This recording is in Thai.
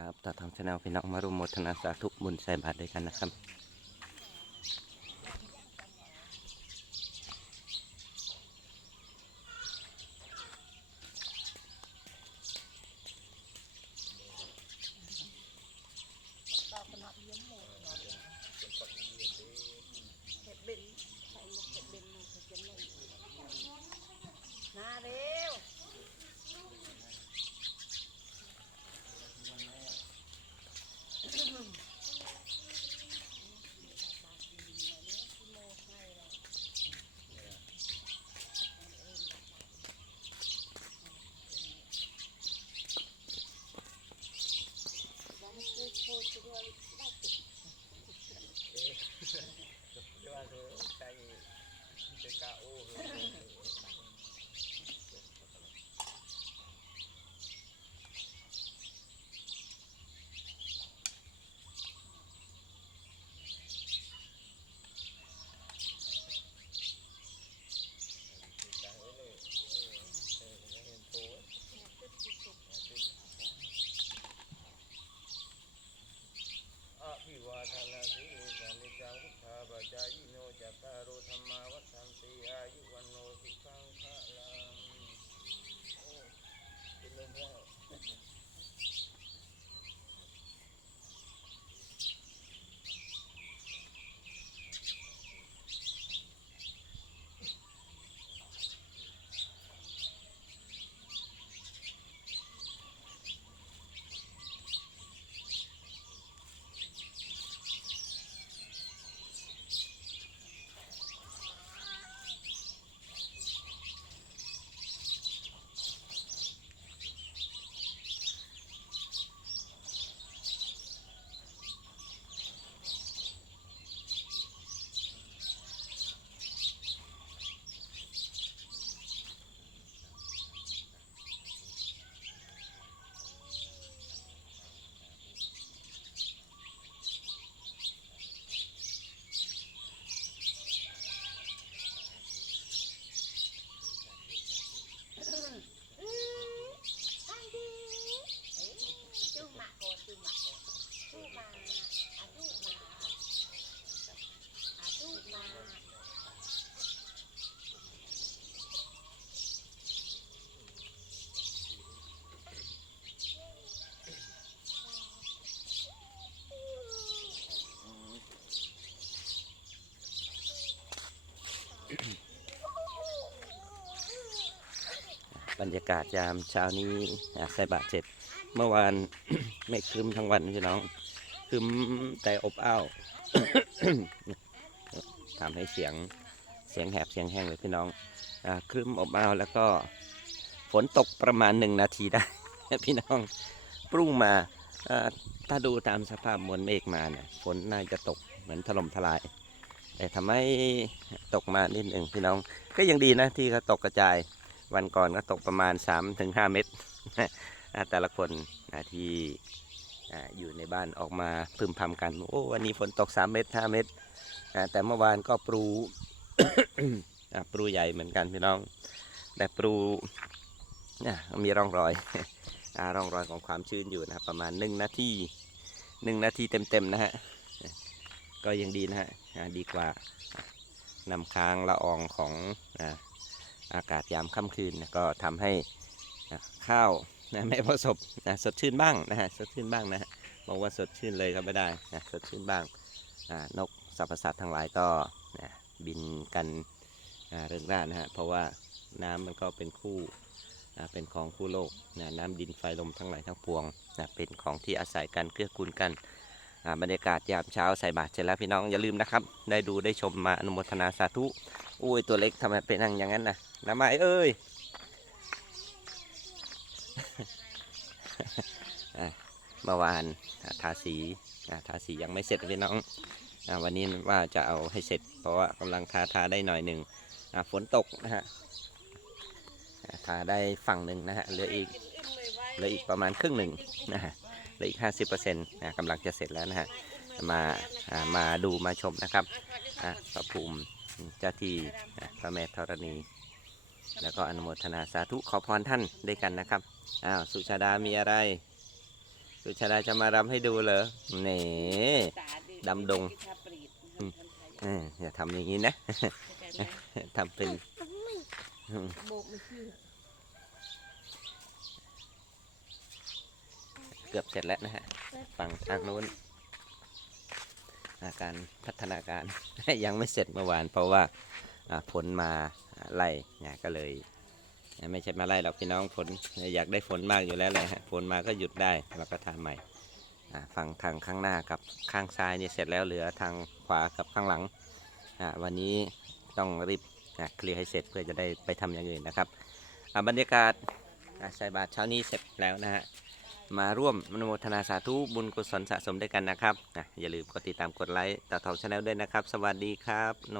ครับต่อทางชาแนลพี่น้องมารุมโมทนาสาธุบุญใส่บาตรด้วยกันนะครับ มาเร็ว อภิวาทนาสีลิสานิจังพุทธาปัจจายโนจั ตตารโอธรรมาวัฏฐันติอายุวันโนสุขังพลังโอ้เป็นลมแล้ว จุ่มมาโกจุ่มมาโกจุ่มมาอาจุ่มมาอาจุ่มมา บ รรยากาศยามเช้านี้ใส่บาตรเสร็จ เมื่อวาน ไม่ครึมทั้งวันพี่น้องครึมแต่อบอ้าวทำให้เสียงเสียงแหบเสียงแห้งเลยพี่น้องอครึมอบอ้าวแล้วก็ฝนตกประมาณหนึ่งนาทีได้ พี่น้องปรุ่งมาถ้าดูตามสภาพมวลเมฆมาเนี่ยฝนน่าจะตกเหมือนถล่มทลาย แต่ทำให้ตกมานิดหนึ่งพี่น้อง ก็ยังดีนะที่เขาตกกระจาย วันก่อนก็ตกประมาณ 3-5 เมตรแต่ละคนที่อ่อยู่ในบ้านออกมาพึมพำกัน โอ้วันนี้ฝนตก 3 เมตร5เมตรแต่เมื่อวานก็ปรูปรูใหญ่เหมือนกันพี่น้อง แต่ปรูเนี่ยมีร่องรอยร่องรอยของความชื้นอยู่นะครับประมาณ 1 นาที1นาทีเต็มๆนะฮะก็ยังดีนะฮะดีกว่านำค้างละอองของ อากาศยามค่ำคืนนะก็ทำให้ข้าวนะไม่ประสบนะสดชื่นบ้างนะฮะสดชื่นบ้างนะบอกว่าสดชื่นเลยก็ไม่ได้นะสดชื่นบ้างนกสรรพสัตว์ทั้งหลายก็นะบินกันเรื่องร่านะฮะเพราะว่าน้ำมันก็เป็นคู่นะเป็นของคู่โลกนะน้ำดินไฟลมทั้งหลายทั้งปวงนะเป็นของที่อาศัยกันเกื้อกูลกันบรรยากาศยามเช้าใส่บาตรเสร็จแล้วพี่น้องอย่าลืมนะครับ ได้ดูได้ชมมาอนุโมทนาสาธุ อุ้ยตัวเล็กทำไมเป็นอย่างนั้นนะ น้ำไม้เอ้ยเมื่อวานทาสีทาสียังไม่เสร็จพี่น้องวันนี้ว่าจะเอาให้เสร็จ เพราะว่ากำลังทาทาได้หน่อยหนึ่งฝนตกนะฮะทาได้ฝั่งหนึ่งนะฮะเหลืออีกเหลืออีกประมาณครึ่งหนึ่งนะฮะเหลืออีกห้าสิบเปอร์เซ็นต์กำลังจะเสร็จแล้วนะฮะมามาดูมาชมนะครับพระภูมิเจ้าที่พระแม่ธรณี แล้วก็อนุโมทนาสาธุขอพรท่านด้วยกันนะครับอ้าวสุชาดามีอะไร สุชาดาจะมารำให้ดูเหรอเน่ตาดำดงทาปรีดอืมทำไทยเอออย่าทำอย่างนี้นะเข้าใจไหมทำเป็นอืมโบกไม่เชื่อเกือบเสร็จแล้วนะฮะฝั่งทางนู้นอาการพัฒนาการยังไม่เสร็จเมื่อวานเพราะว่าอ่าฝนมา ไล่เนี่ยก็เลยไม่ใช่มาไล่หรอกพี่น้องฝนอยากได้ฝนมากอยู่แล้วเลยฮะฝนมาก็หยุดได้แล้วก็ทำใหม่ฝั่งทางข้างหน้ากับข้างซ้ายนี่เสร็จแล้วเหลือทางขวากับข้างหลังวันนี้ต้องรีบเคลียร์ให้เสร็จเพื่อจะได้ไปทำอย่างอื่นนะครับบรรยากาศใส่บาตรเช้านี้เสร็จแล้วนะฮะมาร่วมอนุโมทนาสาธุบุญกุศลสะสมด้วยกันนะครับ อย่าลืมกดติดตามกดไลค์ต่อทองชาแนลด้วยนะครับ สวัสดีครับโน